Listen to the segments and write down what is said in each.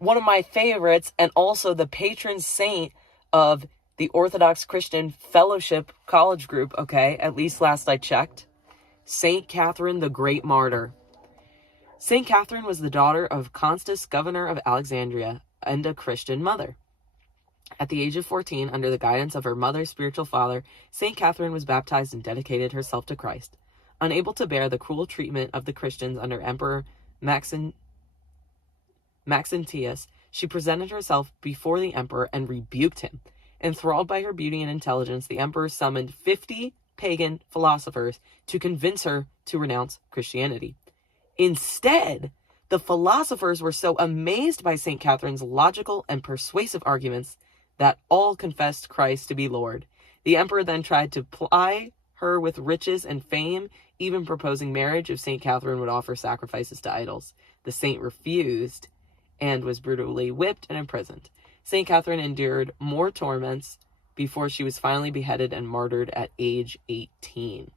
one of my favorites, and also the patron saint of the Orthodox Christian Fellowship College Group, okay? At least last I checked. Saint Katherine, the Great Martyr. Saint Katherine was the daughter of Constans, governor of Alexandria, and a Christian mother. At the age of 14, under the guidance of her mother's spiritual father, Saint Katherine was baptized and dedicated herself to Christ. Unable to bear the cruel treatment of the Christians under Emperor Maxentius, she presented herself before the emperor and rebuked him. Enthralled by her beauty and intelligence, the emperor summoned 50 pagan philosophers to convince her to renounce Christianity. Instead, the philosophers were so amazed by St. Catherine's logical and persuasive arguments that all confessed Christ to be Lord. The emperor then tried to ply her with riches and fame, even proposing marriage if St. Catherine would offer sacrifices to idols. The saint refused and was brutally whipped and imprisoned. St. Catherine endured more torments before she was finally beheaded and martyred at age 18.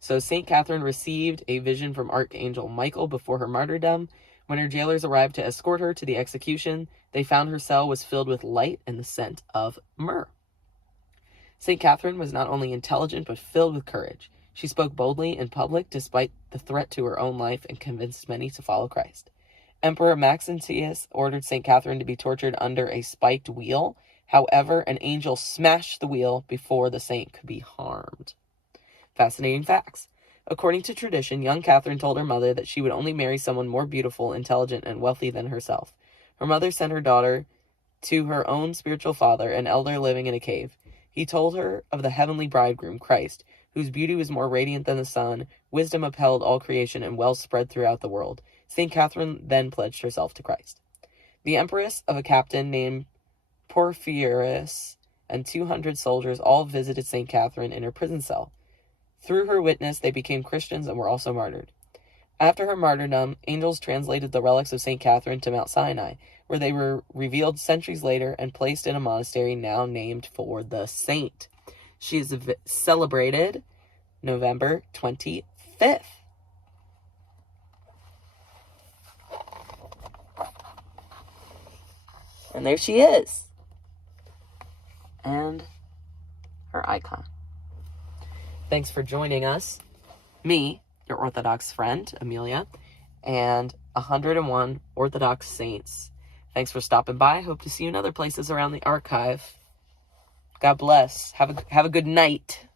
So St. Catherine received a vision from Archangel Michael before her martyrdom. When her jailers arrived to escort her to the execution, they found her cell was filled with light and the scent of myrrh. St. Catherine was not only intelligent but filled with courage. She spoke boldly in public despite the threat to her own life and convinced many to follow Christ. Emperor Maxentius ordered St. Catherine to be tortured under a spiked wheel. However, an angel smashed the wheel before the saint could be harmed. Fascinating facts. According to tradition, young Catherine told her mother that she would only marry someone more beautiful, intelligent, and wealthy than herself. Her mother sent her daughter to her own spiritual father, an elder living in a cave. He told her of the heavenly bridegroom, Christ, whose beauty was more radiant than the sun, wisdom upheld all creation, and wealth spread throughout the world. St. Catherine then pledged herself to Christ. The empress of a captain named Porphyrius and 200 soldiers all visited St. Catherine in her prison cell. Through her witness, they became Christians and were also martyred. After her martyrdom, angels translated the relics of St. Catherine to Mount Sinai, where they were revealed centuries later and placed in a monastery now named for the saint. She is celebrated November 25th. And there she is. And her icon. Thanks for joining us. Me, your Orthodox friend, Amelia, and 101 Orthodox Saints. Thanks for stopping by. Hope to see you in other places around the archive. God bless. Have a good night.